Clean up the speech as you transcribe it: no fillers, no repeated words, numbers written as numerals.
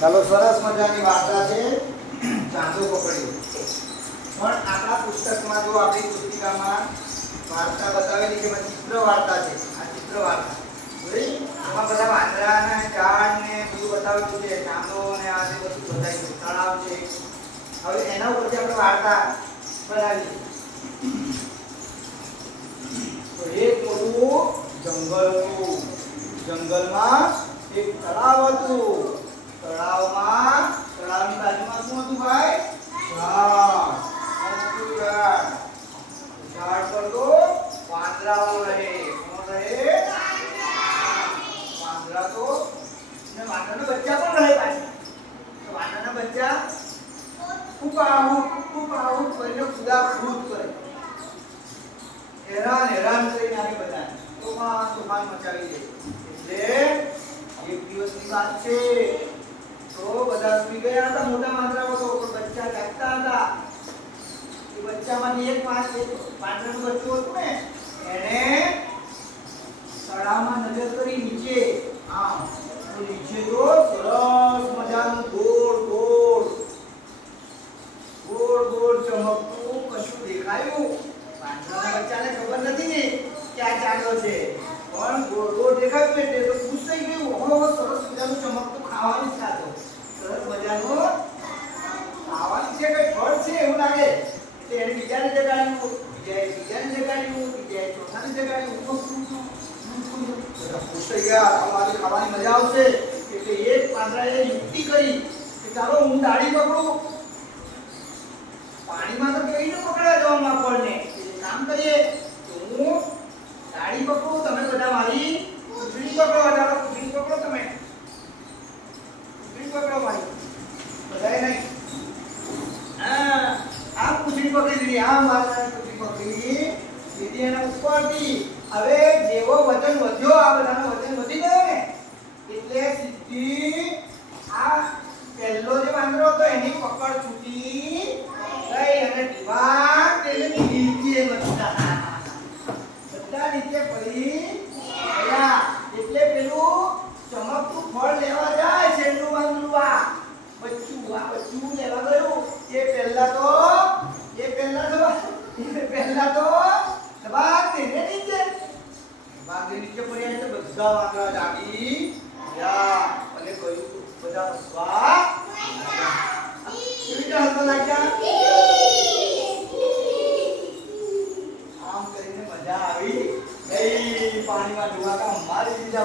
ચાલો સરસ મજાની વાર્તા છે ચાંદો પકડ્યો. પણ આપણા પુસ્તકમાં જો આપણી પુસ્તિકામાં વાર્તા બતાવેલી છે ચિત્ર વાર્તા છે. આ ચિત્ર વાર્તા એમાં બધા વાંદરા ને ઝાડ ને બધું બતાવેલું છે. ચાંદો ને આ જે બધું બતાવ્યું તળાવ છે. હવે એના ઉપરથી આપણે વાર્તા બનાવીએ. તો એક મોટું જંગલ હતું. જંગલમાં એક તળાવ હતું. તળાવની બાજુમાં શું હતું ભાઈ? ઝાડ. ઝાડ પર તો વાંદરાઓ રહે. કોણ રહે? વાંદરા તો ને વાંદરાના બચ્ચા પણ રહે પાછા. તો વાંદરાના બચ્ચા ખૂબ આવું કરીને કુદાકૂદ કરે. હેરાન કરીને આવી બધાને તોફાન મચાવી દે. એટલે એક દિવસની વાત છે. તો બધા સુઈ ગયા હતા. મોટા વાંદરાઓ તો બચ્ચા જાગતા હતા. એ બચ્ચામાંથી એક વાંદરાનું બચ્ચું હતું ને એને તળાવમાં નજર કરી નીચે. તો નીચે તો સરસ મજાનું ગોળ ચમકતું કશું દેખાયું. વાંદરાના બચ્ચાને ખબર નથી કે આ ચાંદો છે, પણ ગોળ દેખાયું એટલે તો ખુશ થઈ ગયું. ઓહો સરસ મજાનું ચમકતું ખાવાનું છે. આ તો સરસ મજાનું ખાવાનું છે, કઈ ફળ છે એવું લાગે. એટલે એને બીજાને જગાડ્યું, બીજાએ ચોથાને જગાડ્યું. ખુશ થઈ ગયા. અમારી ખાવાની મજા આવશે. એટલે એક પાંદડાએ યુક્તિ કરી કે ચાલો હું ડાળી પકડું. પાણીમાં તો કેવી રીતે પકડવા જવાનું આપણને? કામ કરીએ તો હું ડાળી પકડું, તમે બધા મારી પૂંછડી પકડો. ચાલો પૂંછડી પકડો. તમે પૂંછડી પકડો મારી. બધાએ નહીં. આ પૂંછડી પકડી લીધી. આ મારી પૂંછડી પકડી લીધી એના ઉપરથી. હવે જેવો વજન વધ્યો, આ બધાનો વજન વધી ગયો ને એટલે સીધી આ પહેલો જે વાંદરો હતો એની પકડ છૂટી ગઈ અને દિવાલ તેને નીચે બધા નીચે પડી ગયા. એટલે પેલું ચમકતું ફળ લેવા જાય છેલ્લું વાંદરું આ બચ્ચું લેવા ગયું. એ પહેલા તો દબાક તેને નીચે પડ્યા. એટલે બધા વાંદરા જાગી ગયા અને કહ્યું બધા હસવા લાગ્યા. આમ કરીને મજા આવી. પાણીમાં ડુબાકા મારી દીધા.